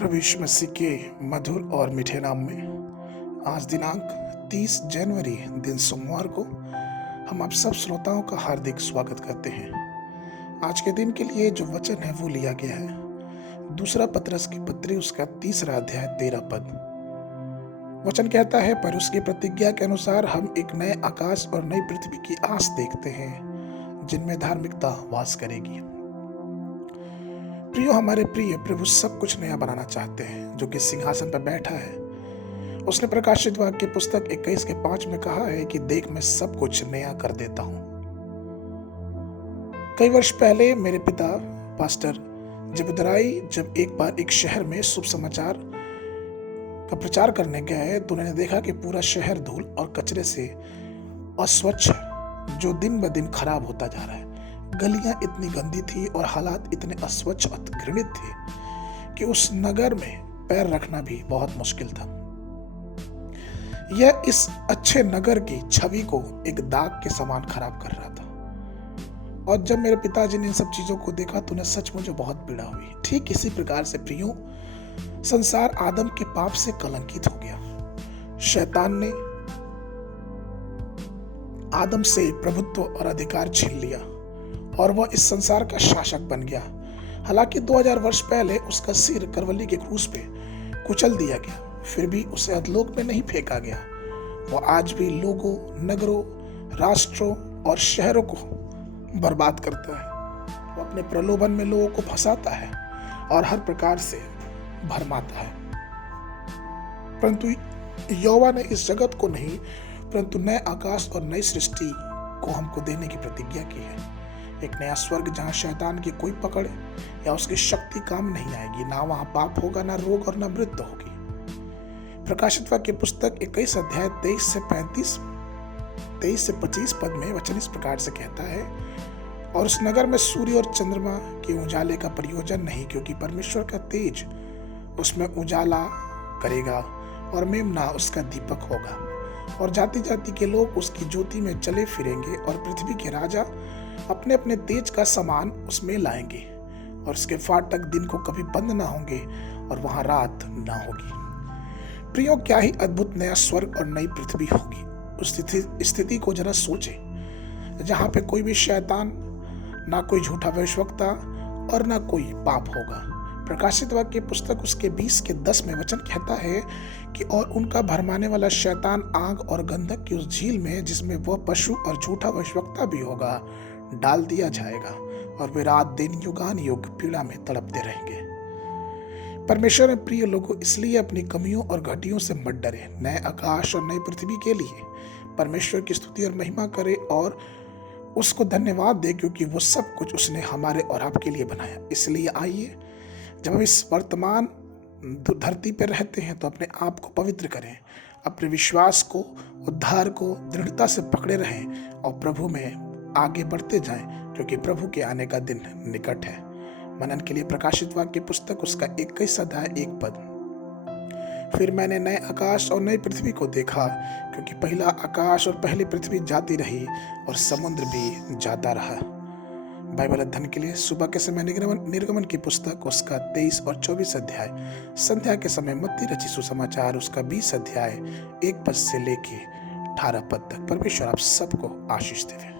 प्रभु यीशु मसीह के मधुर और मीठे नाम में आज दिनांक 30 जनवरी दिन सोमवार को हम आप सब श्रोताओं का हार्दिक स्वागत करते हैं। आज के दिन के लिए जो वचन है वो लिया गया है दूसरा पतरस की पत्री उसका 3 अध्याय 13 पद। वचन कहता है, पर उसकी प्रतिज्ञा के अनुसार हम एक नए आकाश और नई पृथ्वी की आस देखते हैं जिनमें धार्मिकता वास करेगी। प्रियो, हमारे प्रिय प्रभु सब कुछ नया बनाना चाहते हैं जो कि सिंहासन पर बैठा है। उसने प्रकाशित वाक्य पुस्तक 21:5 में कहा है कि देख, मैं सब कुछ नया कर देता हूं। कई वर्ष पहले मेरे पिता पास्टर जबुदराई जब एक बार एक शहर में शुभ समाचार का प्रचार करने गए तो उन्होंने देखा कि पूरा शहर धूल और कचरे से अस्वच्छ है जो दिन ब दिन खराब होता जा रहा है। गलियां इतनी गंदी थी और हालात इतने अस्वच्छ और घृणित थे कि उस नगर में पैर रखना भी बहुत मुश्किल था। यह इस अच्छे नगर की छवि को एक दाग के समान खराब कर रहा था। और जब मेरे पिताजी ने इन सब चीजों को देखा तो उन्हें सचमुच बहुत पीड़ा हुई। ठीक इसी प्रकार से प्रियो, संसार आदम के पाप से कलंकित हो गया। शैतान ने आदम से प्रभुत्व और अधिकार छीन लिया और वह इस संसार का शासक बन गया। हालांकि 2000 वर्ष पहले उसका सिर करवली के क्रूस पे कुचल दिया गया, फिर भी उसे अधलोक में नहीं फेंका गया। वह आज भी लोगों, नगरों, राष्ट्रों और शहरों को बर्बाद करता है। वो अपने प्रलोभन में लोगों को फंसाता है और हर प्रकार से भरमाता है। परंतु यहोवा ने इस जगत को नहीं परंतु नए आकाश और नई सृष्टि को हमको देने की प्रतिज्ञा की है। एक नया स्वर्ग जहां शैतान की कोई पकड़ या उसकी शक्ति काम नहीं आएगी। ना वहां पाप होगा, ना रोग और ना मृत्यु होगी। प्रकाशित वाक्य पुस्तक 21 अध्याय 23 से 25 पद में वचन इस प्रकार से कहता है, और उस नगर में सूर्य और चंद्रमा के उजाले का प्रयोजन नहीं, क्योंकि परमेश्वर का तेज उसमें उजाला करेगा और मेमना उसका दीपक होगा। और जाति जाति के लोग उसकी ज्योति में चले फिरेंगे और पृथ्वी के राजा अपने अपने तेज का सामान उसमें लाएंगे। और उसके फाटक दिन को कभी बंद ना होंगे और वहां रात ना होगी। प्रियो, क्या ही अद्भुत नया स्वर्ग और नई पृथ्वी होगी। उस स्थिति को जरा सोचे जहां पे कोई भी शैतान, ना कोई झूठा भविष्यवक्ता और ना कोई पाप होगा। प्रकाशित वाक्य पुस्तक उसके 20:10 में वचन कहता है कि और उनका भरमाने वाला शैतान आग और गंधक की उस झील में, जिसमें वह पशु और झूठा भविष्यवक्ता भी होगा, डाल दिया जाएगा और वे रात दिन युगान युग पीड़ा में तड़पते रहेंगे। परमेश्वर ने प्रिय लोगों इसलिए अपनी कमियों और घटियों से मत डरे। नए आकाश और नई पृथ्वी के लिए परमेश्वर की स्तुति और महिमा करे और उसको धन्यवाद दे, क्योंकि वो सब कुछ उसने हमारे और आपके लिए बनाया। इसलिए आइए, जब हम इस वर्तमान धरती पर रहते हैं तो अपने आप को पवित्र करें, अपने विश्वास को, उद्धार को दृढ़ता से पकड़े रहें और प्रभु में आगे बढ़ते जाएं, क्योंकि प्रभु के आने का दिन निकट है। मनन के लिए प्रकाशित वाक्य पुस्तक उसका 21 अध्याय 1 पद। फिर मैंने नए आकाश और नई पृथ्वी को देखा, क्योंकि पहला आकाश और पहली पृथ्वी जाती रही और समुद्र भी जाता रहा। बाइबल अध्ययन के लिए सुबह के समय निर्गमन की पुस्तक उसका 23 और 24 अध्याय, संध्या के समय मत्ती रचित सुसमाचार उसका 20 अध्याय 1 पद से लेके 18 पद तक। परमेश्वर आप सबको आशीष देवे।